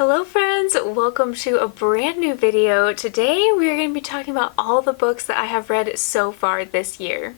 Hello friends, welcome to a brand new video. Today we are going to be talking about all the books that I have read so far this year.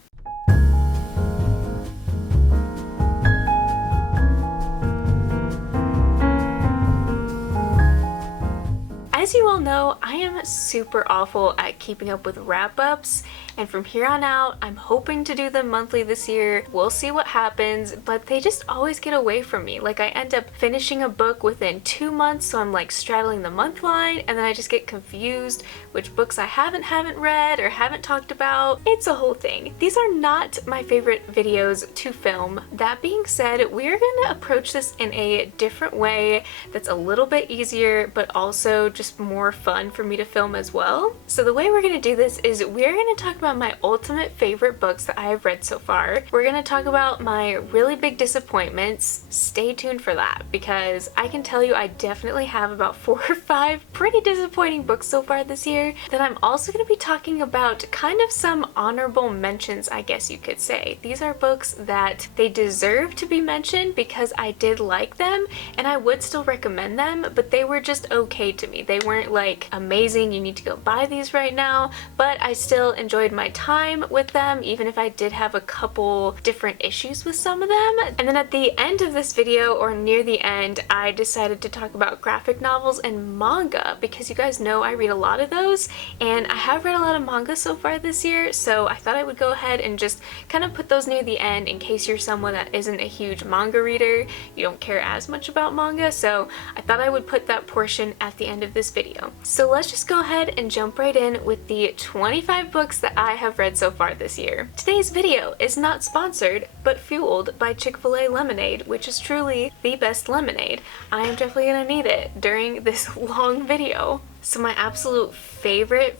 As you all know, I am super awful at keeping up with wrap-ups, and from here on out, I'm hoping to do them monthly this year. We'll see what happens, but they just always get away from me. Like, I end up finishing a book within 2 months, so I'm like straddling the month line, and then I just get confused which books I haven't read or haven't talked about. It's a whole thing. These are not my favorite videos to film. That being said, we're gonna approach this in a different way that's a little bit easier, but also just more fun for me to film as well. So the way we're gonna do this is we're gonna talk about my ultimate favorite books that I have read so far. We're gonna talk about my really big disappointments. Stay tuned for that, because I can tell you I definitely have about 4 or 5 pretty disappointing books so far this year. Then I'm also gonna be talking about kind of some honorable mentions, I guess you could say. These are books that they deserve to be mentioned because I did like them and I would still recommend them, but they were just okay to me. They weren't like amazing, you need to go buy these right now, but I still enjoyed my time with them, even if I did have a couple different issues with some of them. And then at the end of this video, or near the end, I decided to talk about graphic novels and manga, because you guys know I read a lot of those, and I have read a lot of manga so far this year, so I thought I would go ahead and just kind of put those near the end in case you're someone that isn't a huge manga reader, you don't care as much about manga, so I thought I would put that portion at the end of this video. So let's just go ahead and jump right in with the 25 books that I have read so far this year. Today's video is not sponsored, but fueled by Chick-fil-A lemonade, which is truly the best lemonade. I am definitely gonna need it during this long video. So my absolute favorite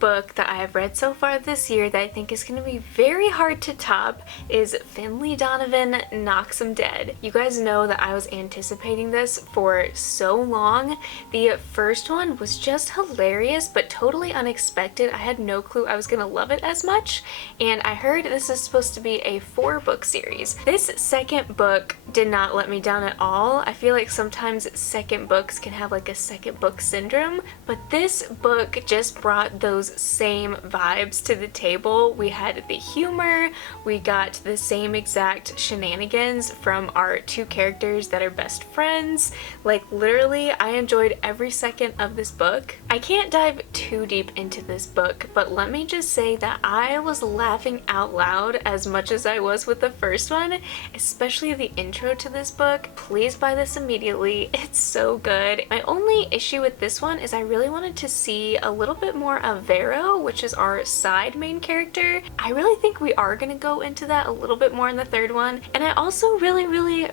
book that I have read so far this year that I think is going to be very hard to top is Finley Donovan Knocks 'Em Dead. You guys know that I was anticipating this for so long. The first one was just hilarious but totally unexpected. I had no clue I was going to love it as much, and I heard this is supposed to be a 4-book series. This second book did not let me down at all. I feel like sometimes second books can have like a second book syndrome, but this book just brought those same vibes to the table. We had the humor, we got the same exact shenanigans from our 2 characters that are best friends. Like, literally, I enjoyed every second of this book. I can't dive too deep into this book, but let me just say that I was laughing out loud as much as I was with the first one, especially the intro to this book. Please buy this immediately. It's so good. My only issue with this one is I really wanted to see a little bit more of Vero, which is our side main character. I really think we are going to go into that a little bit more in the third one, and I also really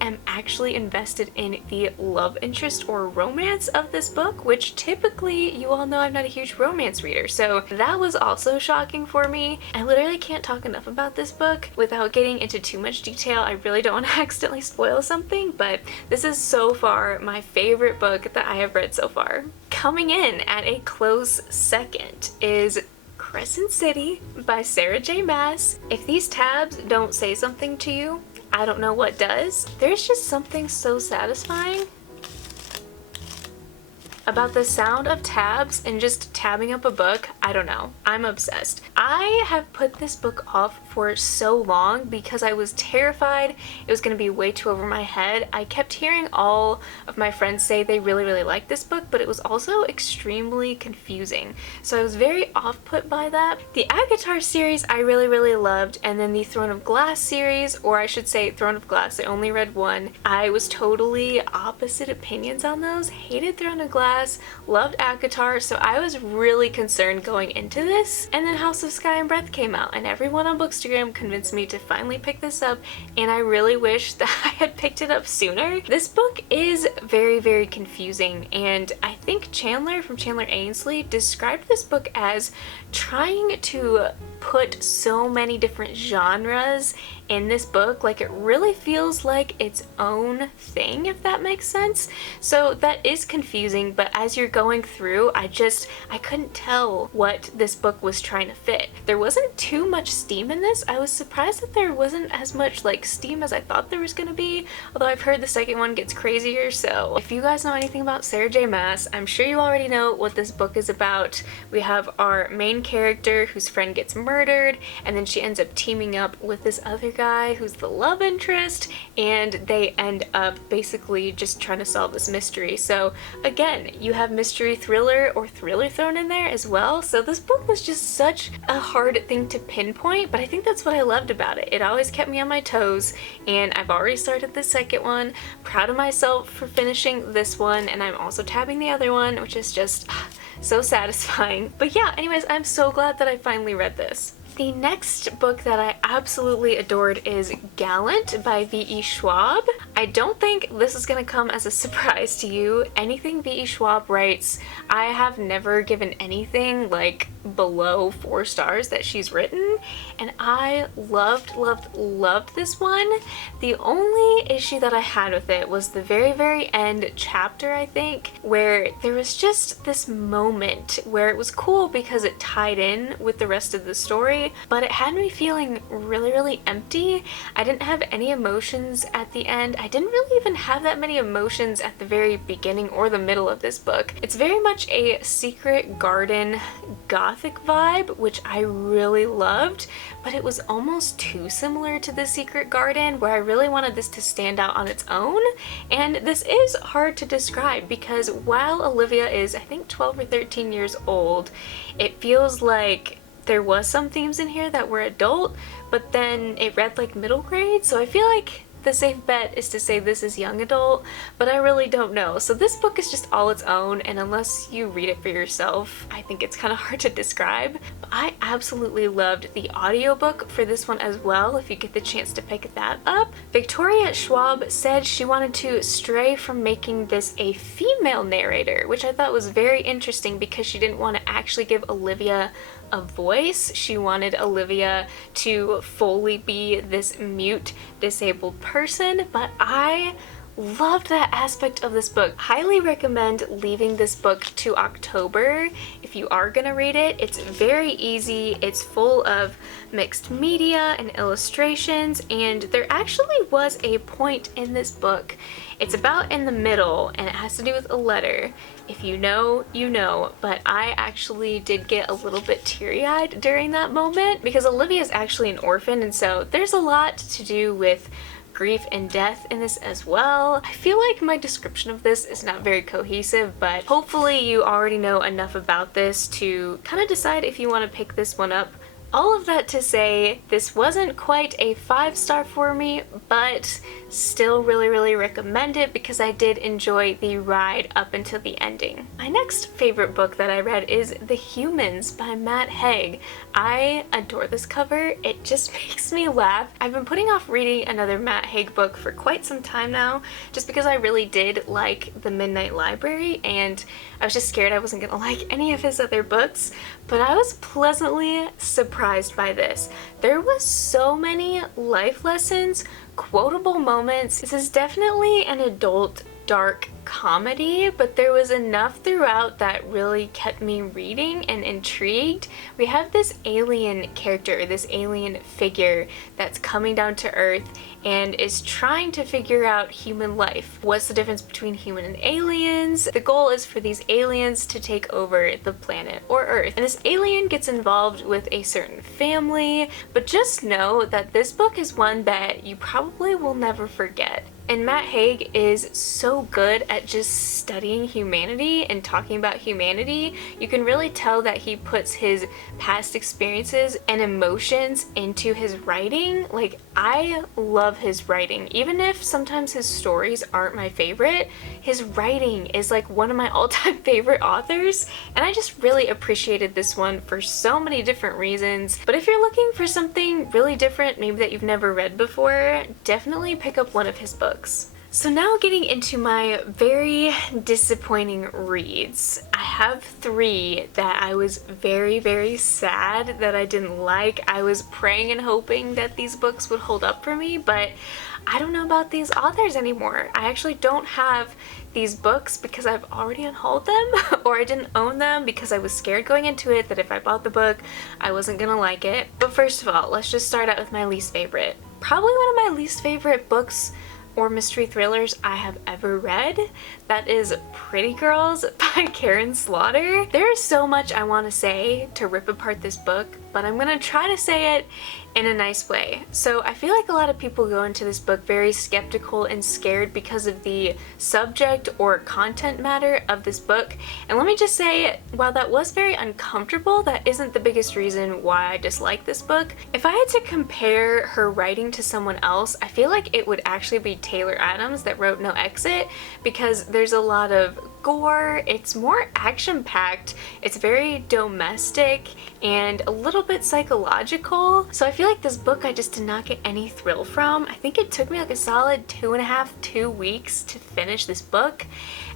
am actually invested in the love interest or romance of this book, which typically, you all know I'm not a huge romance reader, so that was also shocking for me. I literally can't talk enough about this book without getting into too much detail. I really don't want to accidentally spoil something, but this is so far my favorite book that I have read so far. Coming in at a close second is Crescent City by Sarah J. Maas. If these tabs don't say something to you, I don't know what does. There's just something so satisfying about the sound of tabs and just tabbing up a book. I don't know. I'm obsessed. I have put this book off for so long because I was terrified it was going to be way too over my head. I kept hearing all of my friends say they really liked this book, but it was also extremely confusing. So I was very off-put by that. The Agatar series I really loved, and then the Throne of Glass series, or I should say Throne of Glass, I only read one. I was totally opposite opinions on those. Hated Throne of Glass, loved Akatar, so I was really concerned going into this. And then House of Sky and Breath came out, and everyone on Bookstagram convinced me to finally pick this up, and I really wish that I had picked it up sooner. This book is very confusing, and I think Chandler from Chandler Ainsley described this book as trying to put so many different genres in this book. Like, it really feels like its own thing, if that makes sense. So that is confusing, but as you're going through, I couldn't tell what this book was trying to fit. There wasn't too much steam in this. I was surprised that there wasn't as much like steam as I thought there was gonna be, although I've heard the second one gets crazier. So if you guys know anything about Sarah J Maas, I'm sure you already know what this book is about. We have our main character whose friend gets murdered, and then she ends up teaming up with this other guy who's the love interest, and they end up basically just trying to solve this mystery. So again, you have mystery thriller or thriller thrown in there as well. So this book was just such a hard thing to pinpoint, but I think that's what I loved about it. It always kept me on my toes, and I've already started the second one. Proud of myself for finishing this one, and I'm also tabbing the other one, which is just so satisfying. But yeah, anyways, I'm so glad that I finally read this. The next book that I absolutely adored is Gallant by V.E. Schwab. I don't think this is going to come as a surprise to you. Anything V.E. Schwab writes, I have never given anything like below 4 stars that she's written, and I loved this one. The only issue that I had with it was the very end chapter, I think, where there was just this moment where it was cool because it tied in with the rest of the story, but it had me feeling really empty. I didn't have any emotions at the end. I didn't really even have that many emotions at the very beginning or the middle of this book. It's very much a Secret Garden gothic vibe, which I really loved, but it was almost too similar to The Secret Garden, where I really wanted this to stand out on its own. And this is hard to describe because while Olivia is, I think, 12 or 13 years old, it feels like there was some themes in here that were adult, but then it read like middle grade, so I feel like the safe bet is to say this is young adult, but I really don't know. So this book is just all its own, and unless you read it for yourself, I think it's kind of hard to describe. But I absolutely loved the audiobook for this one as well, if you get the chance to pick that up. Victoria Schwab said she wanted to stray from making this a female narrator, which I thought was very interesting because she didn't want to actually give Olivia a voice. She wanted Olivia to fully be this mute, disabled person, but I loved that aspect of this book. Highly recommend leaving this book to October if you are gonna read it. It's very easy, it's full of mixed media and illustrations, and there actually was a point in this book. It's about in the middle, and it has to do with a letter. If you know, you know, but I actually did get a little bit teary-eyed during that moment because Olivia is actually an orphan, and so there's a lot to do with grief and death in this as well. I feel like my description of this is not very cohesive, but hopefully you already know enough about this to kind of decide if you want to pick this one up. All of that to say, this wasn't quite a 5-star for me, but still really recommend it because I did enjoy the ride up until the ending. My next favorite book that I read is The Humans by Matt Haig. I adore this cover. It just makes me laugh. I've been putting off reading another Matt Haig book for quite some time now, just because I really did like The Midnight Library, and I was just scared I wasn't gonna like any of his other books, but I was pleasantly surprised by this. There was so many life lessons, quotable moments. This is definitely an adult dark comedy, but there was enough throughout that really kept me reading and intrigued. We have this alien character, this alien figure that's coming down to Earth and is trying to figure out human life. What's the difference between human and aliens? The goal is for these aliens to take over the planet or Earth. And this alien gets involved with a certain family, but just know that this book is one that you probably will never forget. And Matt Haig is so good at just studying humanity and talking about humanity. You can really tell that he puts his past experiences and emotions into his writing. Like, I love his writing. Even if sometimes his stories aren't my favorite, his writing is like one of my all-time favorite authors, and I just really appreciated this one for so many different reasons. But if you're looking for something really different, maybe that you've never read before, definitely pick up one of his books. So now getting into my very disappointing reads. I have 3 that I was very sad that I didn't like. I was praying and hoping that these books would hold up for me, but I don't know about these authors anymore. I actually don't have these books because I've already unhauled them, or I didn't own them because I was scared going into it that if I bought the book, I wasn't gonna like it. But first of all, let's just start out with my least favorite. Probably one of my least favorite books or mystery thrillers I have ever read. That is Pretty Girls by Karen Slaughter. There is so much I want to say to rip apart this book, but I'm gonna try to say it in a nice way. So I feel like a lot of people go into this book very skeptical and scared because of the subject or content matter of this book. And let me just say, while that was very uncomfortable, that isn't the biggest reason why I dislike this book. If I had to compare her writing to someone else, I feel like it would actually be Taylor Adams that wrote No Exit, because there's a lot of gore, it's more action-packed, it's very domestic and a little bit psychological. So I feel like this book I just did not get any thrill from. I think it took me like a solid 2 weeks to finish this book.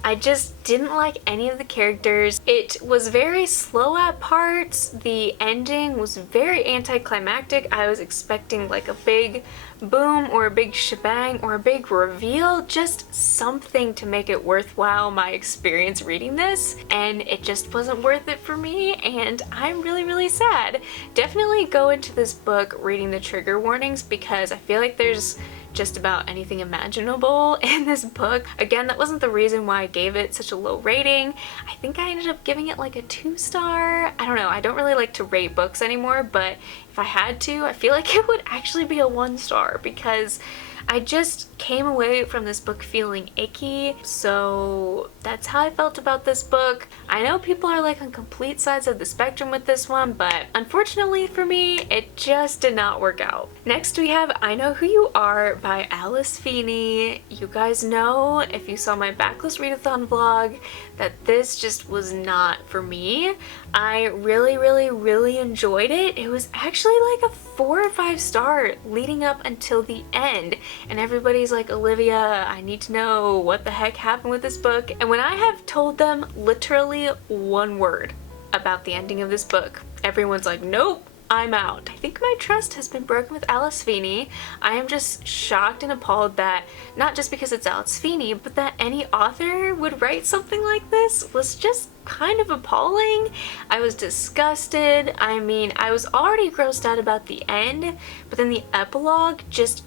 I just didn't like any of the characters. It was very slow at parts. The ending was very anticlimactic. I was expecting like a big boom or a big shebang or a big reveal, just something to make it worthwhile my experience reading this, and it just wasn't worth it for me, and I'm really sad. Definitely go into this book reading the trigger warnings, because I feel like there's just about anything imaginable in this book. Again, that wasn't the reason why I gave it such a low rating. I think I ended up giving it like a 2-star. I don't know, I don't really like to rate books anymore, but if I had to, I feel like it would actually be a 1-star, because I just came away from this book feeling icky. So that's how I felt about this book. I know people are like on complete sides of the spectrum with this one, but unfortunately for me, it just did not work out. Next we have I Know Who You Are by Alice Feeney. You guys know, if you saw my backlist readathon vlog, that this just was not for me. I really enjoyed it. It was actually like a 4 or 5 star leading up until the end, and everybody's like, Olivia, I need to know what the heck happened with this book. And when I have told them literally 1 word about the ending of this book, everyone's like, nope, I'm out. I think my trust has been broken with Alice Feeney. I am just shocked and appalled that, not just because it's Alice Feeney, but that any author would write something like this was just kind of appalling. I was disgusted. I mean, I was already grossed out about the end, but then the epilogue just,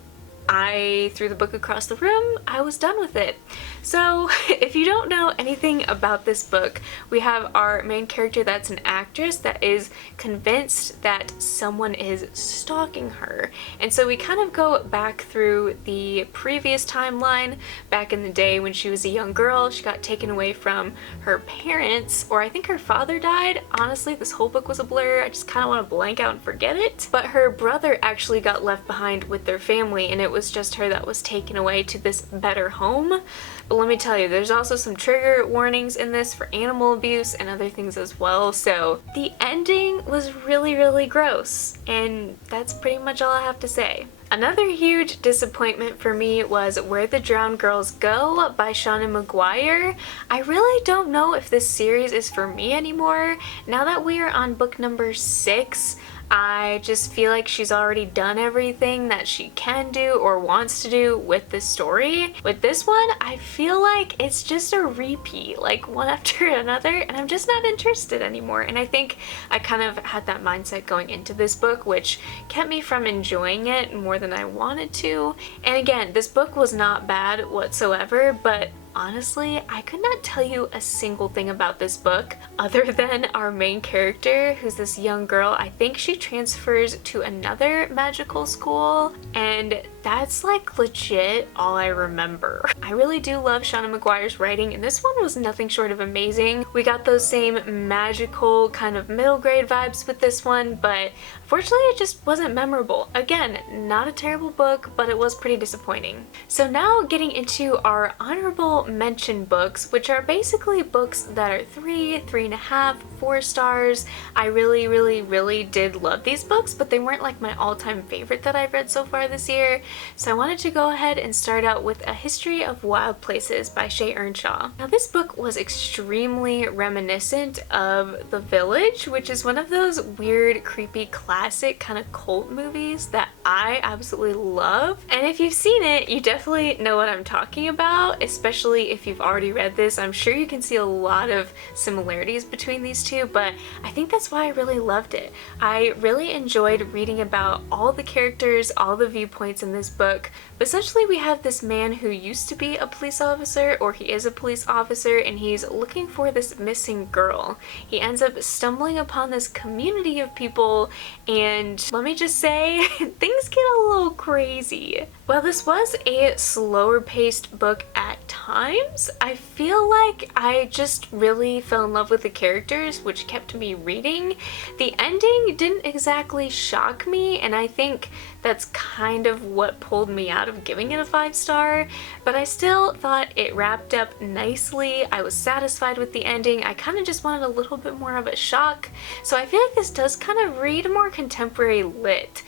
I threw the book across the room. I was done with it. So if you don't know anything about this book, we have our main character that's an actress that is convinced that someone is stalking her. And so we kind of go back through the previous timeline, back in the day when she was a young girl. She got taken away from her parents, or I think her father died. Honestly, this whole book was a blur. I just kind of want to blank out and forget it. But her brother actually got left behind with their family, and it was just her that was taken away to this better home. But let me tell you, there's also some trigger warnings in this for animal abuse and other things as well. So the ending was really gross, and that's pretty much all I have to say. Another huge disappointment for me was Where the Drowned Girls Go by Shauna Maguire. I really don't know if this series is for me anymore. Now that we are on book number 6, I just feel like she's already done everything that she can do or wants to do with this story. With this one, I feel like it's just a repeat, like one after another, and I'm just not interested anymore. And I think I kind of had that mindset going into this book, which kept me from enjoying it more than I wanted to. And again, this book was not bad whatsoever, but honestly, I could not tell you a single thing about this book other than our main character, who's this young girl. I think she transfers to another magical school, and that's like legit all I remember. I really do love Shauna Maguire's writing, and this one was nothing short of amazing. We got those same magical kind of middle grade vibes with this one, but unfortunately it just wasn't memorable. Again, not a terrible book, but it was pretty disappointing. So now getting into our honorable mention books, which are basically books that are 3, 3.5, 4 stars. I really did love these books, but they weren't like my all-time favorite that I've read so far this year. So I wanted to go ahead and start out with A History of Wild Places by Shay Earnshaw. Now this book was extremely reminiscent of The Village, which is one of those weird, creepy, classic kind of cult movies that I absolutely love. And if you've seen it, you definitely know what I'm talking about, especially if you've already read this. I'm sure you can see a lot of similarities between these two, but I think that's why I really loved it. I really enjoyed reading about all the characters, all the viewpoints in this book. But essentially we have this man who used to be a police officer, or he is a police officer, and he's looking for this missing girl. He ends up stumbling upon this community of people, and let me just say, things get a little crazy. While this was a slower paced book at times, I feel like I just really fell in love with the characters, which kept me reading. The ending didn't exactly shock me, and I think that's kind of what pulled me out of giving it a 5-star, but I still thought it wrapped up nicely. I was satisfied with the ending. I kind of just wanted a little bit more of a shock, so I feel like this does kind of read more contemporary lit.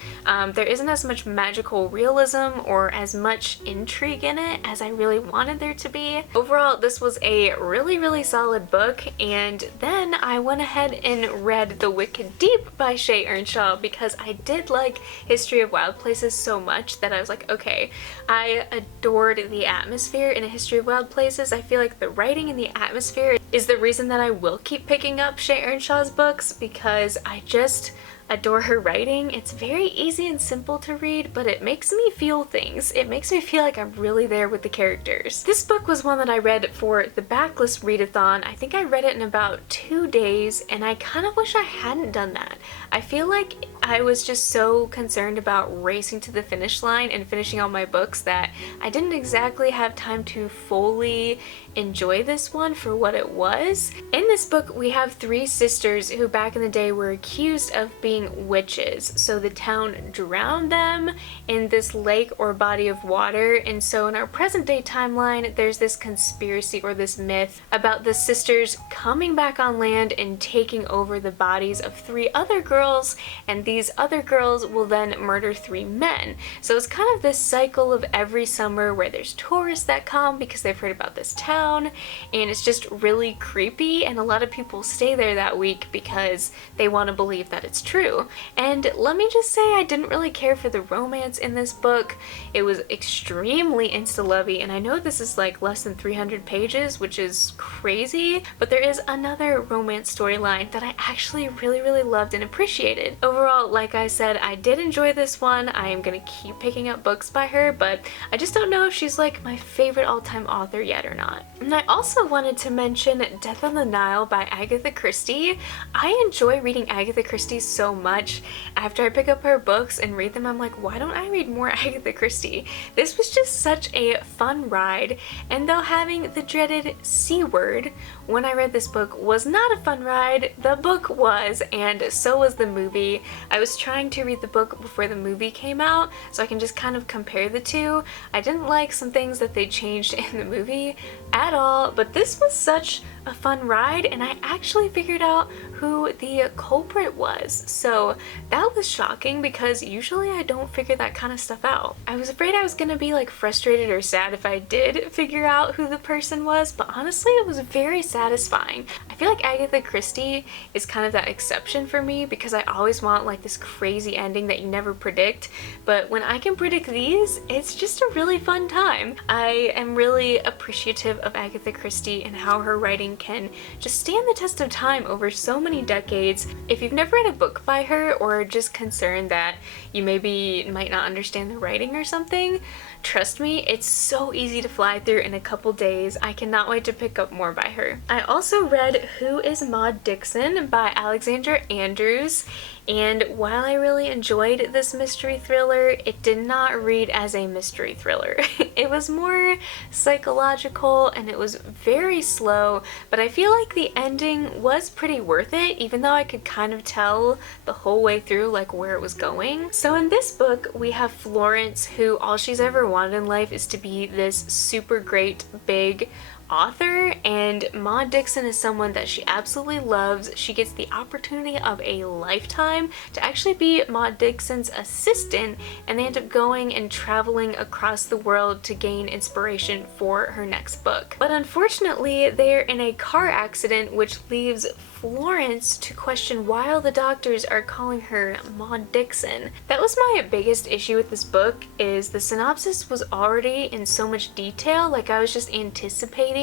There isn't as much magical realism or as much intrigue in it as I really wanted there to be. Overall, this was a really solid book, and then I went ahead and read The Wicked Deep by Shay Earnshaw because I did like History of Wild Places so much that I was like, okay, I adored the atmosphere in A History of Wild Places. I feel like the writing and the atmosphere is the reason that I will keep picking up Shay Earnshaw's books, because I just adore her writing. It's very easy and simple to read, but it makes me feel things. It makes me feel like I'm really there with the characters. This book was one that I read for the backlist readathon. I think I read it in about 2 days, and I kind of wish I hadn't done that. I feel like I was just so concerned about racing to the finish line and finishing all my books that I didn't exactly have time to fully enjoy this one for what it was. In this book, we have 3 sisters who back in the day were accused of being witches. So the town drowned them in this lake or body of water, and so in our present day timeline, there's this conspiracy or this myth about the sisters coming back on land and taking over the bodies of 3 other girls, and these other girls will then murder 3 men. So it's kind of this cycle of every summer where there's tourists that come because they've heard about this town, and it's just really creepy, and a lot of people stay there that week because they want to believe that it's true. And let me just say, I didn't really care for the romance in this book. It was extremely insta-lovey, and I know this is like less than 300 pages, which is crazy, but there is another romance storyline that I actually really loved and appreciated. Overall, like I said, I did enjoy this one. I am gonna keep picking up books by her, but I just don't know if she's like my favorite all-time author yet or not. And I also wanted to mention Death on the Nile by Agatha Christie. I enjoy reading Agatha Christie so much. After I pick up her books and read them, I'm like, why don't I read more Agatha Christie? This was just such a fun ride, and though having the dreaded C word when I read this book was not a fun ride, the book was, and so was the movie. I was trying to read the book before the movie came out so I can just kind of compare the two. I didn't like some things that they changed in the movie at all, but this was such a fun ride, and I actually figured out who the culprit was. So that was shocking because usually I don't figure that kind of stuff out. I was afraid I was gonna be like frustrated or sad if I did figure out who the person was, but honestly it was very satisfying. I feel like Agatha Christie is kind of that exception for me because I always want like this crazy ending that you never predict, but when I can predict these, it's just a really fun time. I am really appreciative of Agatha Christie and how her writing can just stand the test of time over so many decades. If you've never read a book by her or are just concerned that you maybe might not understand the writing or something, trust me, it's so easy to fly through in a couple days. I cannot wait to pick up more by her. I also read Who is Maud Dixon by Alexandra Andrews, And while I really enjoyed this mystery thriller, it did not read as a mystery thriller. It was more psychological and it was very slow, but I feel like the ending was pretty worth it, even though I could kind of tell the whole way through like where it was going. So in this book, we have Florence, who all she's ever wanted in life is to be this super great big author, and Maud Dixon is someone that she absolutely loves. She gets the opportunity of a lifetime to actually be Maud Dixon's assistant, and they end up going and traveling across the world to gain inspiration for her next book. But unfortunately, they're in a car accident which leaves Florence to question why all the doctors are calling her Maud Dixon. That was my biggest issue with this book, is the synopsis was already in so much detail. Like, I was just anticipating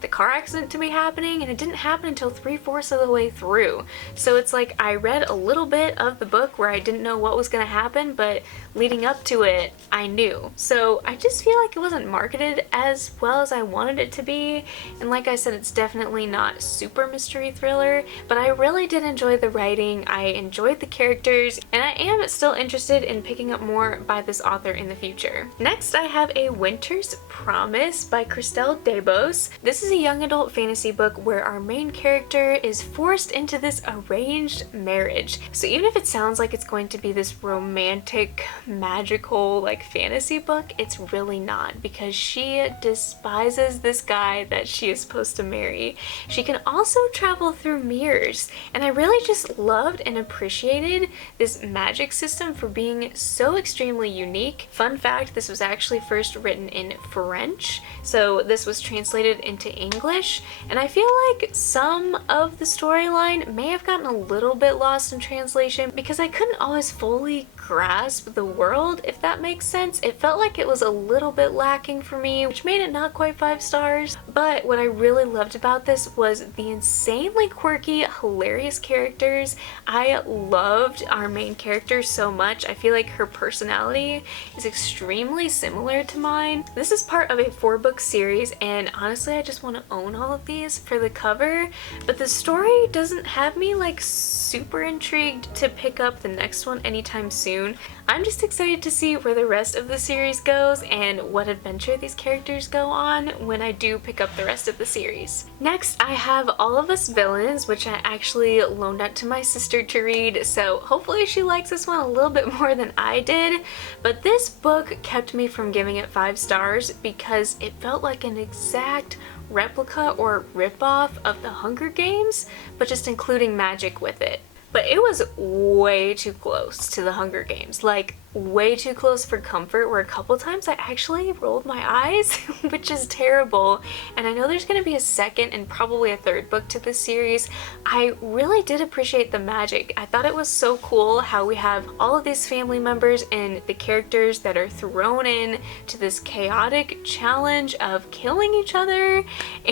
the car accident to be happening, and it didn't happen until 3/4 of the way through. So it's like I read a little bit of the book where I didn't know what was going to happen, but leading up to it, I knew. So I just feel like it wasn't marketed as well as I wanted it to be. And like I said, it's definitely not super mystery thriller, but I really did enjoy the writing. I enjoyed the characters, and I am still interested in picking up more by this author in the future. Next, I have A Winter's Promise by Christelle Debos. This is a young adult fantasy book where our main character is forced into this arranged marriage. So even if it sounds like it's going to be this romantic, magical, like fantasy book, it's really not, because she despises this guy that she is supposed to marry. She can also travel through mirrors, and I really just loved and appreciated this magic system for being so extremely unique. Fun fact, this was actually first written in French, so this was translated into English, and I feel like some of the storyline may have gotten a little bit lost in translation because I couldn't always fully grasp the world, if that makes sense. It felt like it was a little bit lacking for me, which made it not quite 5 stars. But what I really loved about this was the insanely quirky, hilarious characters. I loved our main character so much. I feel like her personality is extremely similar to mine. This is part of a 4-book series, and honestly I just want to own all of these for the cover, but the story doesn't have me like super intrigued to pick up the next one anytime soon. I'm just excited to see where the rest of the series goes and what adventure these characters go on when I do pick up the rest of the series. Next, I have All of Us Villains, which I actually loaned out to my sister to read, so hopefully she likes this one a little bit more than I did. But this book kept me from giving it 5 stars because it felt like an exact replica or ripoff of the Hunger Games, but just including magic with it. But it was way too close to the Hunger Games, like way too close for comfort, where a couple times I actually rolled my eyes, which is terrible. And I know there's going to be a second and probably a 3rd book to this series. I really did appreciate the magic. I thought it was so cool how we have all of these family members and the characters that are thrown in to this chaotic challenge of killing each other,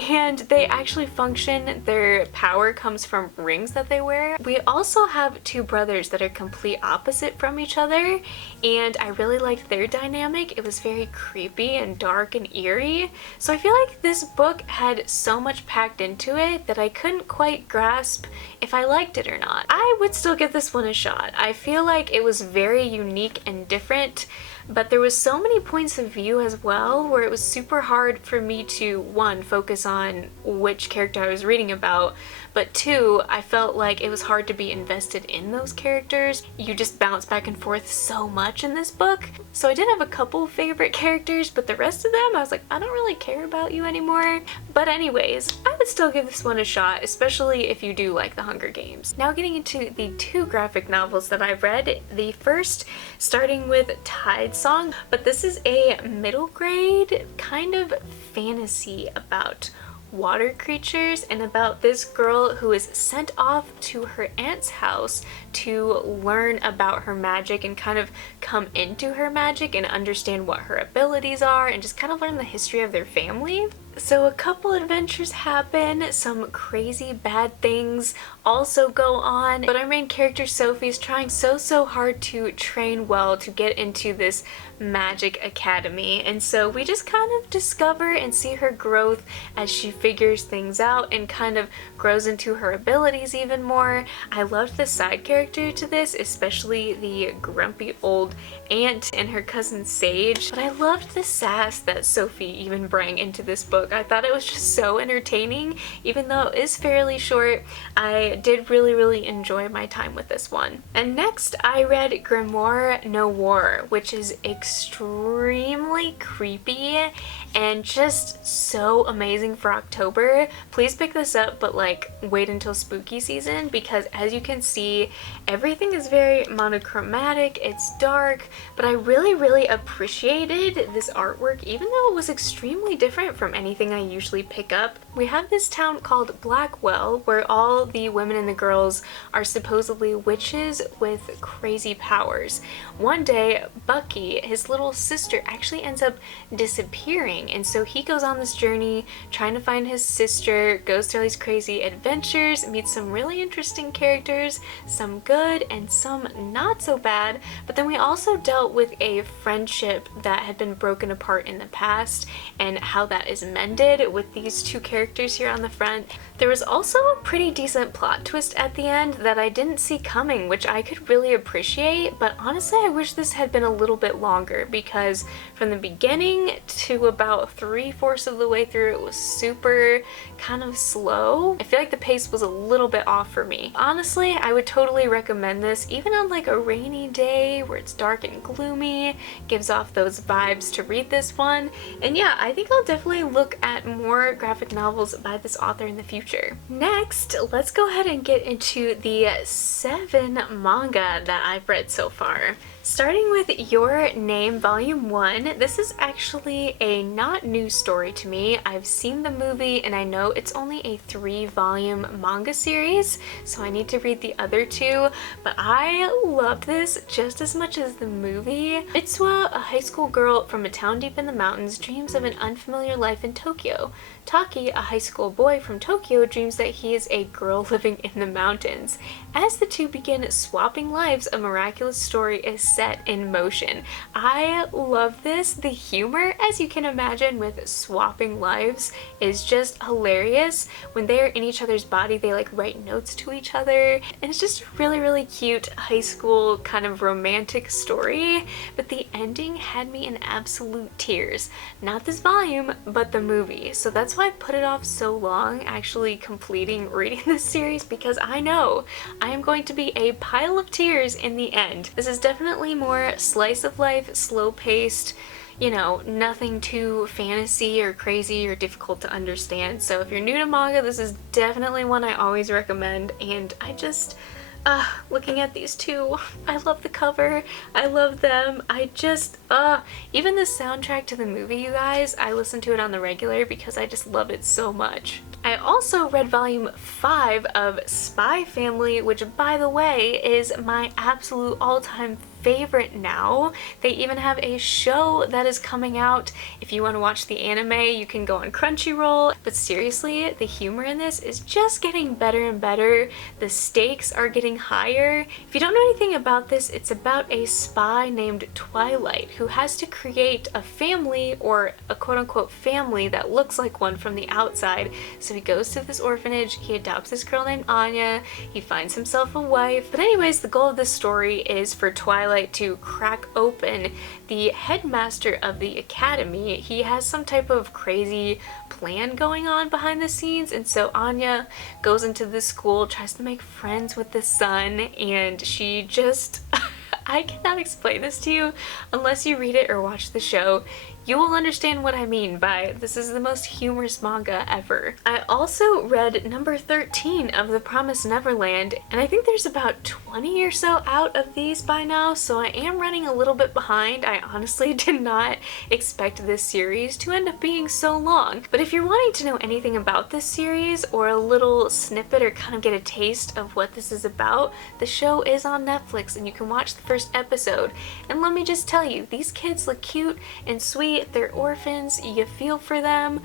and they actually function. Their power comes from rings that they wear. We also have 2 brothers that are complete opposite from each other, and I really liked their dynamic. It was very creepy and dark and eerie. So I feel like this book had so much packed into it that I couldn't quite grasp if I liked it or not. I would still give this one a shot. I feel like it was very unique and different, but there was so many points of view as well where it was super hard for me to, 1, focus on which character I was reading about, but 2, I felt like it was hard to be invested in those characters. You just bounce back and forth so much in this book. So I did have a couple favorite characters, but the rest of them I was like, I don't really care about you anymore. But anyways, I would still give this one a shot, especially if you do like the Hunger Games. Now getting into the 2 graphic novels that I've read. The first starting with Tidesong, but this is a middle grade kind of fantasy about water creatures and about this girl who is sent off to her aunt's house to learn about her magic and kind of come into her magic and understand what her abilities are and just kind of learn the history of their family. So a couple adventures happen, some crazy bad things also go on, but our main character Sophie is trying so hard to train well to get into this magic academy, and so we just kind of discover and see her growth as she figures things out and kind of grows into her abilities even more. I loved the side character to this, especially the grumpy old aunt and her cousin Sage, but I loved the sass that Sophie even brought into this book. I thought it was just so entertaining. Even though it is fairly short, I did really enjoy my time with this one. And next I read Grimoire No War, which is extremely creepy and just so amazing for October. Please pick this up, but like wait until spooky season, because as you can see, everything is very monochromatic, it's dark, but I really appreciated this artwork even though it was extremely different from anything I usually pick up. We have this town called Blackwell where all the women and the girls are supposedly witches with crazy powers. One day, Bucky, his little sister, actually ends up disappearing, and so he goes on this journey trying to find his sister, goes through these crazy adventures, meets some really interesting characters, some good and some not so bad, but then we also dealt with a friendship that had been broken apart in the past and how that is mended with these two characters here on the front. There was also a pretty decent plot twist at the end that I didn't see coming, which I could really appreciate, but honestly I wish this had been a little bit longer, because from the beginning to about 3/4 of the way through it was super kind of slow. I feel like the pace was a little bit off for me. Honestly, I would totally recommend this even on like a rainy day where it's dark and gloomy. Gives off those vibes to read this one. And yeah, I think I'll definitely look at more graphic novels by this author in the future. Next, let's go ahead and get into the 7 manga that I've read so far. Starting with Your Name Volume 1, this is actually a not new story to me. I've seen the movie and I know it's only a 3-volume manga series, so I need to read the other 2, but I love this just as much as the movie. Mitsuha, a high school girl from a town deep in the mountains, dreams of an unfamiliar life in Tokyo. Taki, a high school boy from Tokyo, dreams that he is a girl living in the mountains. As the two begin swapping lives, a miraculous story is set in motion. I love this. The humor, as you can imagine, with swapping lives is just hilarious. When they are in each other's body, they like write notes to each other, and it's just a really cute high school kind of romantic story, but the ending had me in absolute tears. Not this volume, but the movie. So that's why I put it off so long actually completing reading this series, because I know I am going to be a pile of tears in the end. This is definitely more slice of life, slow paced, you know, nothing too fantasy or crazy or difficult to understand. So if you're new to manga, this is definitely one I always recommend, and I just looking at these two, I love the cover, I love them, I just, even the soundtrack to the movie, you guys, I listen to it on the regular because I just love it so much. I also read volume 5 of Spy Family, which by the way is my absolute all-time favorite now. They even have a show that is coming out. If you want to watch the anime, you can go on Crunchyroll. But seriously, the humor in this is just getting better and better. The stakes are getting higher. If you don't know anything about this, it's about a spy named Twilight who has to create a family, or a quote-unquote family that looks like one from the outside. So he goes to this orphanage, he adopts this girl named Anya, he finds himself a wife. But anyways, the goal of this story is for Twilight to crack open the headmaster of the academy. He has some type of crazy plan going on behind the scenes, and so Anya goes into the school, tries to make friends with the son, and she just I cannot explain this to you unless you read it or watch the show. You will understand what I mean by this is the most humorous manga ever. I also read number 13 of The Promised Neverland, and I think there's about 20 or so out of these by now, so I am running a little bit behind. I honestly did not expect this series to end up being so long. But if you're wanting to know anything about this series, or a little snippet or kind of get a taste of what this is about, the show is on Netflix and you can watch the first episode. And let me just tell you, these kids look cute and sweet. They're orphans, you feel for them.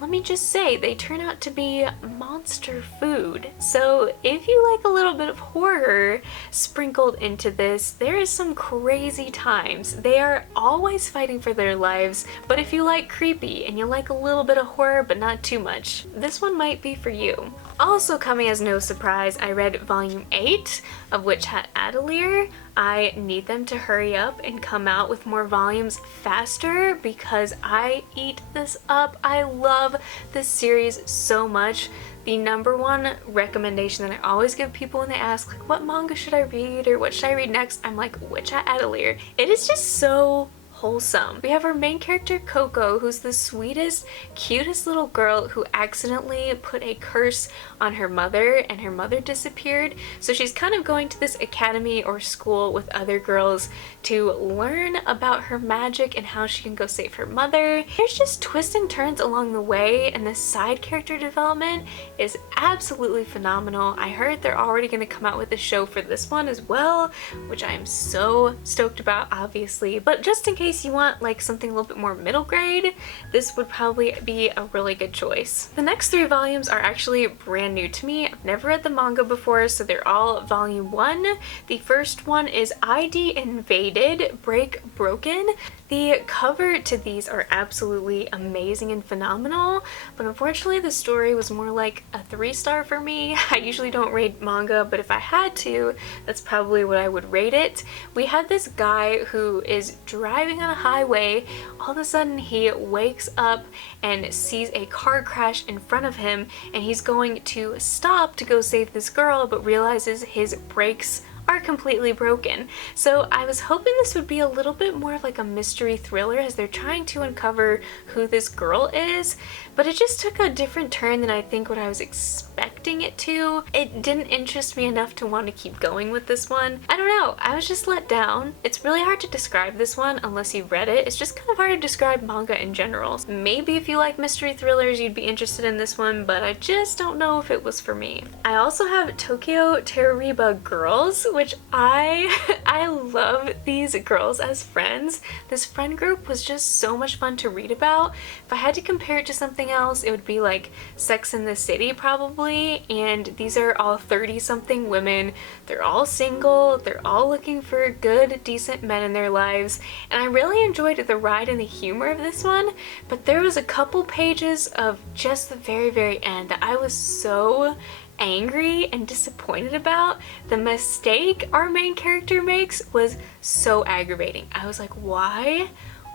let me just say, they turn out to be monster food. So if you like a little bit of horror sprinkled into this, there is some crazy times. They are always fighting for their lives, but if you like creepy and you like a little bit of horror but not too much, this one might be for you. Also coming as no surprise, I read volume 8 of Witch Hat Atelier. I need them to hurry up and come out with more volumes faster because I eat this up. I love this series so much. The number one recommendation that I always give people when they ask, like, what manga should I read or what should I read next? I'm like, Witch Hat Atelier. It is just so wholesome. We have our main character Coco, who's the sweetest, cutest little girl who accidentally put a curse on her mother and her mother disappeared. So she's kind of going to this academy or school with other girls to learn about her magic and how she can go save her mother. There's just twists and turns along the way, and the side character development is absolutely phenomenal. I heard they're already going to come out with a show for this one as well, which I am so stoked about, obviously. But just in case you want like something a little bit more middle grade, this would probably be a really good choice. The next 3 volumes are actually brand new to me. I've never read the manga before, so they're all volume 1. The first one is ID Invaded, Break Broken. The cover to these are absolutely amazing and phenomenal, but unfortunately the story was more like a 3-star for me. I usually don't rate manga, but if I had to, that's probably what I would rate it. We had this guy who is driving on a highway. All of a sudden he wakes up and sees a car crash in front of him, and he's going to stop to go save this girl, but realizes his brakes are completely broken. So I was hoping this would be a little bit more of like a mystery thriller as they're trying to uncover who this girl is, but it just took a different turn than I think what I was expecting it to. It didn't interest me enough to want to keep going with this one. I don't know, I was just let down. It's really hard to describe this one unless you've read it. It's just kind of hard to describe manga in general. Maybe if you like mystery thrillers you'd be interested in this one, but I just don't know if it was for me. I also have Tokyo Tarariba Girls, which I love these girls as friends. This friend group was just so much fun to read about. If I had to compare it to something else, it would be like Sex and the City probably, and these are all 30-something women. They're all single, they're all looking for good, decent men in their lives, and I really enjoyed the ride and the humor of this one, but there was a couple pages of just the very end that I was so angry and disappointed about. The mistake our main character makes was so aggravating. I was like, why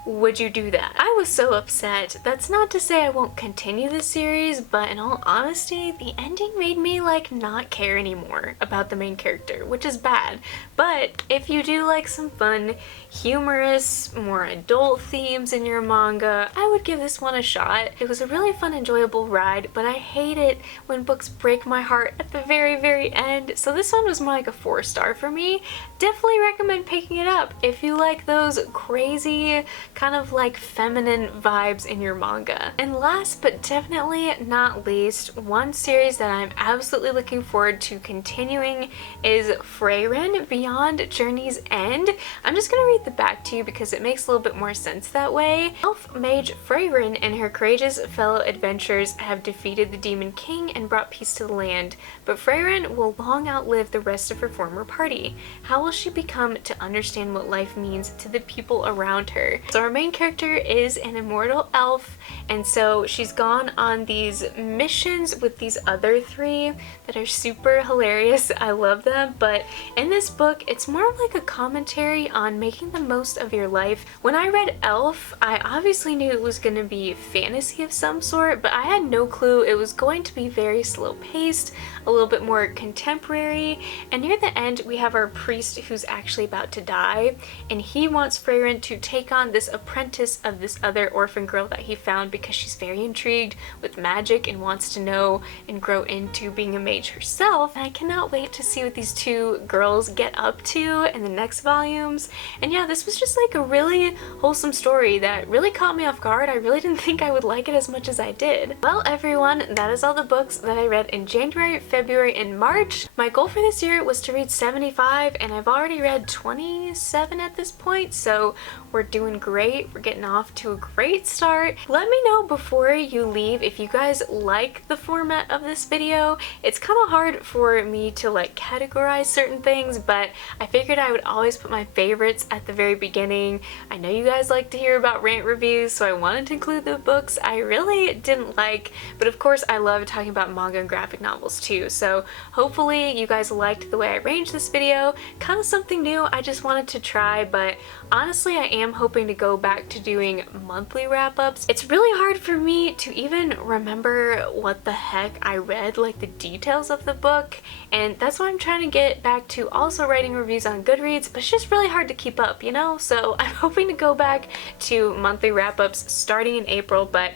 would you do that? I was so upset. That's not to say I won't continue the series, but in all honesty, the ending made me like not care anymore about the main character, which is bad. But if you do like some fun, humorous, more adult themes in your manga, I would give this one a shot. It was a really fun, enjoyable ride, but I hate it when books break my heart at the very end. So this one was more like a 4-star for me. Definitely recommend picking it up if you like those crazy, kind of like feminine vibes in your manga. And last but definitely not least, one series that I'm absolutely looking forward to continuing is Freyren Beyond Journey's End. I'm just gonna read the back to you because it makes a little bit more sense that way. Elf mage Freyren and her courageous fellow adventurers have defeated the Demon King and brought peace to the land, but Freyren will long outlive the rest of her former party. How will she become to understand what life means to the people around her? So our main character is an immortal elf, and so she's gone on these missions with these other 3 that are super hilarious. I love them, but in this book it's more of like a commentary on making the most of your life. When I read Elf, I obviously knew it was going to be fantasy of some sort, but I had no clue it was going to be very slow paced, a little bit more contemporary, and near the end we have our priest who's actually about to die, and he wants Freyren to take on this apprentice of this other orphan girl that he found because she's very intrigued with magic and wants to know and grow into being a mage herself. And I cannot wait to see what these 2 girls get up to in the next volumes. And yeah, this was just like a really wholesome story that really caught me off guard. I really didn't think I would like it as much as I did. Well everyone, that is all the books that I read in January, February, and March. My goal for this year was to read 75, and I've already read 27 at this point, so we're doing great. great. We're getting off to a great start. Let me know before you leave if you guys like the format of this video. It's kind of hard for me to like categorize certain things, but I figured I would always put my favorites at the very beginning. I know you guys like to hear about rant reviews, so I wanted to include the books I really didn't like, but of course I love talking about manga and graphic novels too, so hopefully you guys liked the way I arranged this video. Kind of something new I just wanted to try, but honestly I am hoping to go back to doing monthly wrap-ups. It's really hard for me to even remember what the heck I read, like the details of the book, and that's why I'm trying to get back to also writing reviews on Goodreads, but it's just really hard to keep up, you know? So I'm hoping to go back to monthly wrap-ups starting in April, but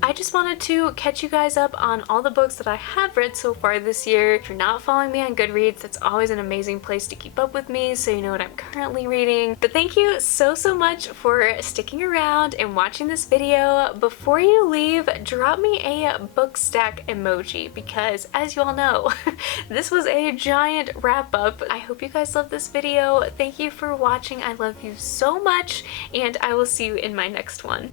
I just wanted to catch you guys up on all the books that I have read so far this year. If you're not following me on Goodreads, that's always an amazing place to keep up with me so you know what I'm currently reading. But thank you so much for sticking around and watching this video. Before you leave, drop me a book stack emoji because as you all know, this was a giant wrap up. I hope you guys love this video. Thank you for watching. I love you so much and I will see you in my next one.